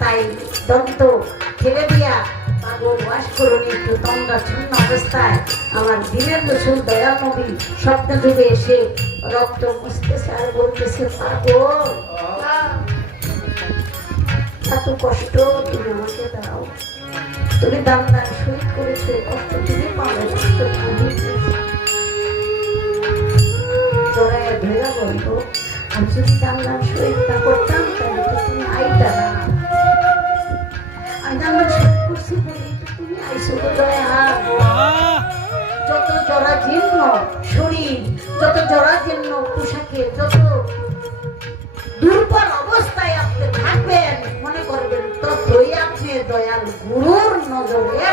তাই দন্ত ফেলে দিয়া পাগল ওয়াশ করুন একটু তন্দ্রা শূন্য অবস্থায় আমার দিনের রসুল দয়া নবী স্বপ্ন যুগে এসে রক্ত মুছতেছে আর বলতেছে পাগল এত কষ্ট তুমি আমাকে দাও, তুমি দাম দান শহীদ করেছে, কষ্ট তুমি পাবে, কষ্ট তুমি জড়াইয়া ধরে বলতো আমি যদি দাম দান শহীদ না করতাম তাহলে তো তুমি আইতা না, আমি দাম দান শহীদ করছি বলি তুমি আইসো তো দয়া। যত জরাজীর্ণ শরীর, যত জরাজীর্ণ পোশাকে, যত দুর্বল অবস্থায় আপনি থাকবেন মনে করবেন ততই আপনি দয়াল গুরুর নজরে